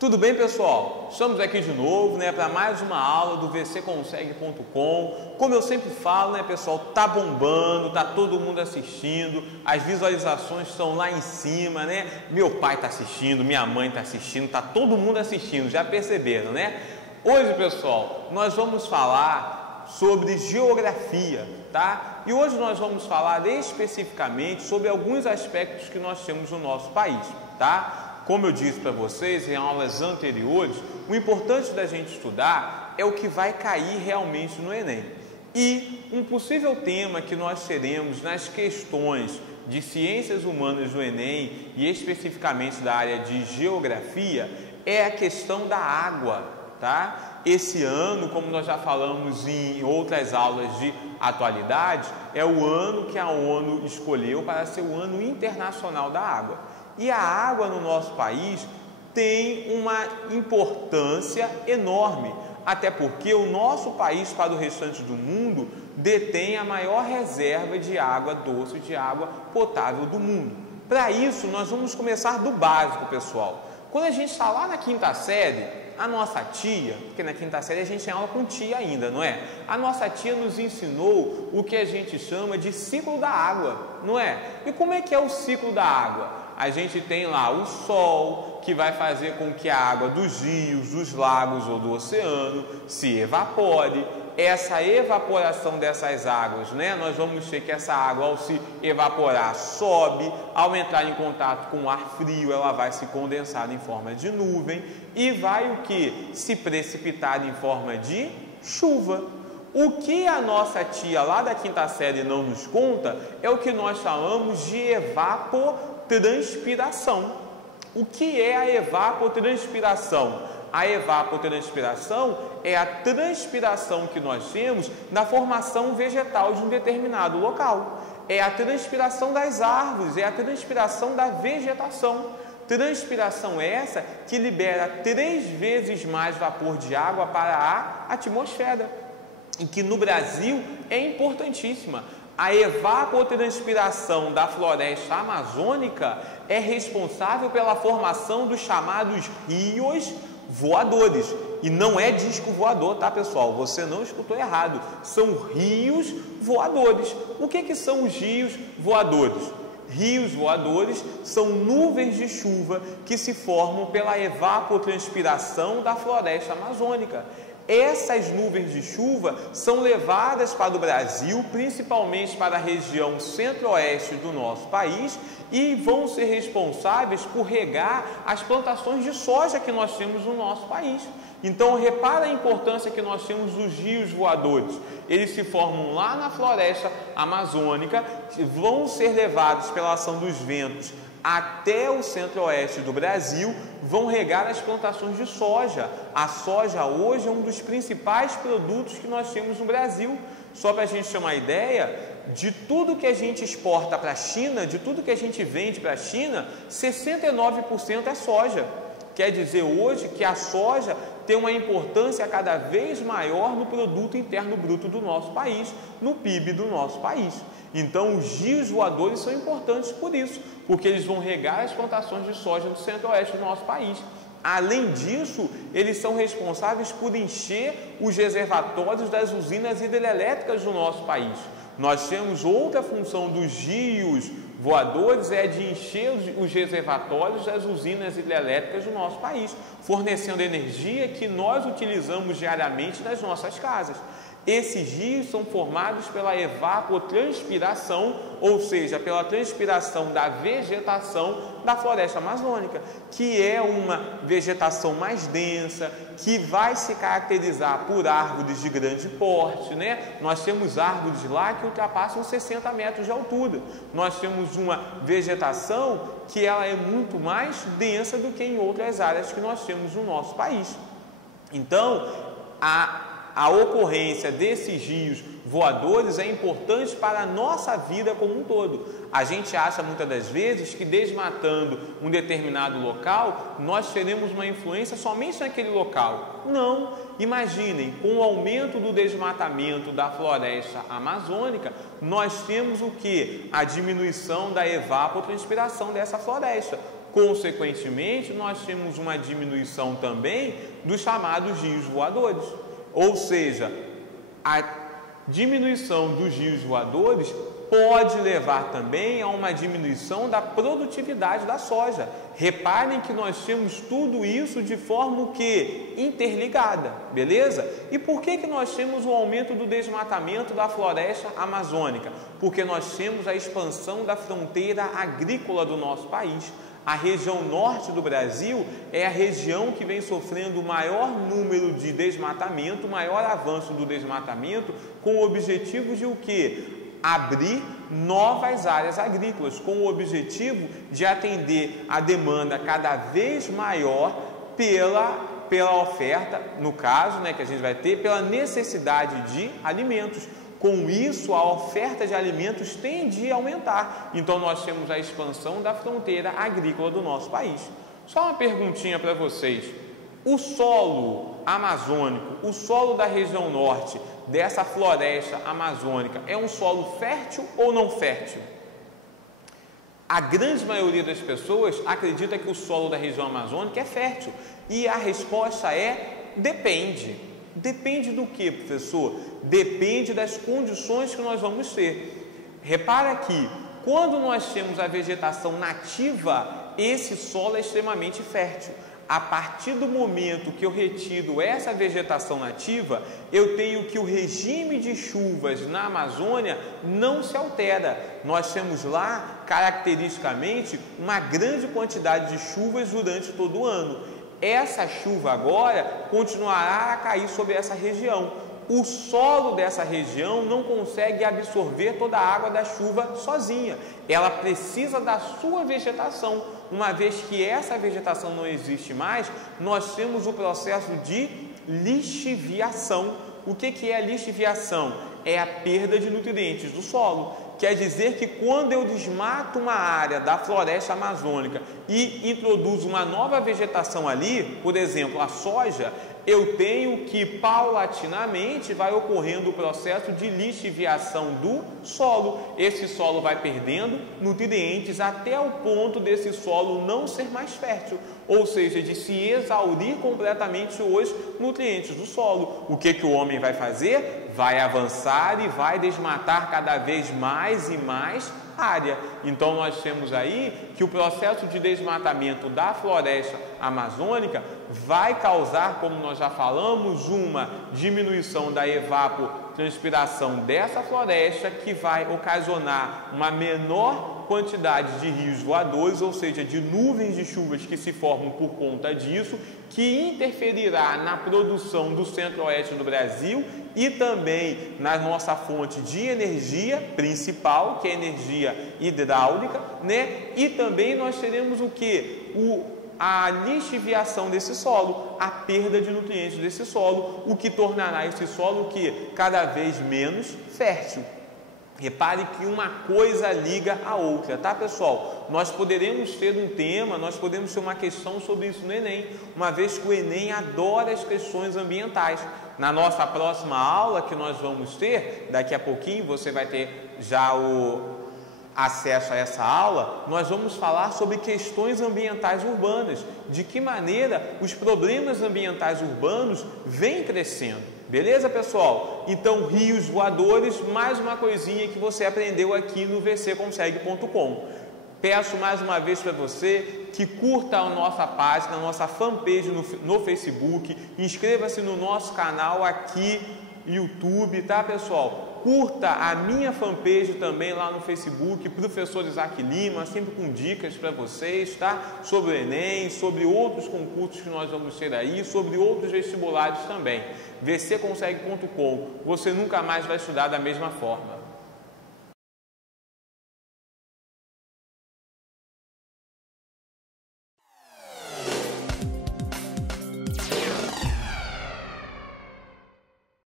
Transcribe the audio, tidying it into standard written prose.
Tudo bem, pessoal? Estamos aqui de novo, para mais uma aula do vcconsegue.com. Como eu sempre falo, pessoal, tá bombando, tá todo mundo assistindo, as visualizações estão lá em cima, Meu pai tá assistindo, minha mãe tá assistindo, tá todo mundo assistindo, já perceberam, Hoje, pessoal, nós vamos falar sobre geografia, tá? E hoje nós vamos falar especificamente sobre alguns aspectos que nós temos no nosso país, tá? Como eu disse para vocês em aulas anteriores, o importante da gente estudar é o que vai cair realmente no Enem. E um possível tema que nós teremos nas questões de ciências humanas do Enem e especificamente da área de geografia é a questão da água, tá? Esse ano, como nós já falamos em outras aulas de atualidade, é o ano que a ONU escolheu para ser o ano internacional da água. E a água no nosso país tem uma importância enorme, até porque o nosso país, para o restante do mundo, detém a maior reserva de água doce, de água potável do mundo. Para isso, nós vamos começar do básico, pessoal. Quando a gente está lá na quinta série, a nossa tia, porque na quinta série a gente tem aula com tia ainda, não é? A nossa tia nos ensinou o que a gente chama de ciclo da água, não é? E como é que é o ciclo da água? A gente tem lá o sol, que vai fazer com que a água dos rios, dos lagos ou do oceano se evapore. Essa evaporação dessas águas, nós vamos ter que essa água, ao se evaporar, sobe, ao entrar em contato com o ar frio, ela vai se condensar em forma de nuvem e vai o que? Se precipitar em forma de chuva. O que a nossa tia lá da quinta série não nos conta é o que nós chamamos de evapotranspiração. O que é a evapotranspiração? A evapotranspiração é a transpiração que nós temos na formação vegetal de um determinado local. É a transpiração das árvores, é a transpiração da vegetação. Transpiração essa que libera 3 vezes mais vapor de água para a atmosfera, e que no Brasil é importantíssima. A evapotranspiração da floresta amazônica é responsável pela formação dos chamados rios voadores. E não é disco voador, tá, pessoal? Você não escutou errado. São rios voadores. O que são os rios voadores? Rios voadores são nuvens de chuva que se formam pela evapotranspiração da floresta amazônica. Essas nuvens de chuva são levadas para o Brasil, principalmente para a região centro-oeste do nosso país, e vão ser responsáveis por regar as plantações de soja que nós temos no nosso país. Então, repara a importância que nós temos dos rios voadores. Eles se formam lá na floresta amazônica, vão ser levados pela ação dos ventos até o centro-oeste do Brasil, vão regar as plantações de soja. A soja hoje é um dos principais produtos que nós temos no Brasil. Só para a gente ter uma ideia, de tudo que a gente exporta para a China, de tudo que a gente vende para a China, 69% é soja. Quer dizer hoje que a soja tem uma importância cada vez maior no produto interno bruto do nosso país, no PIB do nosso país. Então, os rios voadores são importantes por isso, porque eles vão regar as plantações de soja no centro-oeste do nosso país. Além disso, eles são responsáveis por encher os reservatórios das usinas hidrelétricas do nosso país. Nós temos outra função dos rios voadores, é de encher os reservatórios das usinas hidrelétricas do nosso país, fornecendo energia que nós utilizamos diariamente nas nossas casas. Esses rios são formados pela evapotranspiração, ou seja, pela transpiração da vegetação da floresta amazônica, que é uma vegetação mais densa, que vai se caracterizar por árvores de grande porte, Nós temos árvores lá que ultrapassam 60 metros de altura. Nós temos uma vegetação que ela é muito mais densa do que em outras áreas que nós temos no nosso país. Então, a ocorrência desses rios voadores é importante para a nossa vida como um todo. A gente acha muitas das vezes que desmatando um determinado local, nós teremos uma influência somente naquele local. Não! Imaginem, com o aumento do desmatamento da floresta amazônica, nós temos o que? A diminuição da evapotranspiração dessa floresta. Consequentemente, nós temos uma diminuição também dos chamados rios voadores. Ou seja, a diminuição dos rios voadores pode levar também a uma diminuição da produtividade da soja. Reparem que nós temos tudo isso de forma que interligada, beleza? E por que nós temos o aumento do desmatamento da floresta amazônica? Porque nós temos a expansão da fronteira agrícola do nosso país. A região norte do Brasil é a região que vem sofrendo o maior número de desmatamento, o maior avanço do desmatamento, com o objetivo de o quê? Abrir novas áreas agrícolas, com o objetivo de atender a demanda cada vez maior pela oferta, no caso, que a gente vai ter, pela necessidade de alimentos. Com isso, a oferta de alimentos tende a aumentar. Então, nós temos a expansão da fronteira agrícola do nosso país. Só uma perguntinha para vocês. O solo amazônico, o solo da região norte, dessa floresta amazônica, é um solo fértil ou não fértil? A grande maioria das pessoas acredita que o solo da região amazônica é fértil. E a resposta é: depende. Depende do que, professor? Depende das condições que nós vamos ter. Repara que, quando nós temos a vegetação nativa, esse solo é extremamente fértil. A partir do momento que eu retiro essa vegetação nativa, eu tenho que o regime de chuvas na Amazônia não se altera. Nós temos lá, caracteristicamente, uma grande quantidade de chuvas durante todo o ano. Essa chuva agora continuará a cair sobre essa região. O solo dessa região não consegue absorver toda a água da chuva sozinha. Ela precisa da sua vegetação. Uma vez que essa vegetação não existe mais, nós temos o processo de lixiviação. O que é a lixiviação? É a perda de nutrientes do solo. Quer dizer que quando eu desmato uma área da floresta amazônica e introduzo uma nova vegetação ali, por exemplo, a soja, eu tenho que paulatinamente vai ocorrendo o processo de lixiviação do solo. Esse solo vai perdendo nutrientes até o ponto desse solo não ser mais fértil, ou seja, de se exaurir completamente os nutrientes do solo. O que o homem vai fazer? Vai avançar e vai desmatar cada vez mais e mais área. Então nós temos aí que o processo de desmatamento da floresta amazônica vai causar, como nós já falamos, uma diminuição da evapotranspiração dessa floresta, que vai ocasionar uma menor quantidade de rios voadores, ou seja, de nuvens de chuvas que se formam por conta disso, que interferirá na produção do centro-oeste do Brasil e também na nossa fonte de energia principal, que é a energia hidráulica, E também nós teremos o que? A lixiviação desse solo, a perda de nutrientes desse solo, o que tornará esse solo cada vez menos fértil. Repare que uma coisa liga a outra, tá, pessoal? Nós poderemos ter um tema, nós podemos ter uma questão sobre isso no Enem, uma vez que o Enem adora as questões ambientais. Na nossa próxima aula, que nós vamos ter, daqui a pouquinho, você vai ter já o acesso a essa aula, nós vamos falar sobre questões ambientais urbanas, de que maneira os problemas ambientais urbanos vêm crescendo. Beleza, pessoal? Então, rios voadores, mais uma coisinha que você aprendeu aqui no vcconsegue.com. Peço mais uma vez para você que curta a nossa página, a nossa fanpage no Facebook, inscreva-se no nosso canal aqui no YouTube, tá, pessoal? Curta a minha fanpage também lá no Facebook, Professor Isaac Lima, sempre com dicas para vocês, tá? Sobre o Enem, sobre outros concursos que nós vamos ter aí, sobre outros vestibulares também. vcconsegue.com, você nunca mais vai estudar da mesma forma.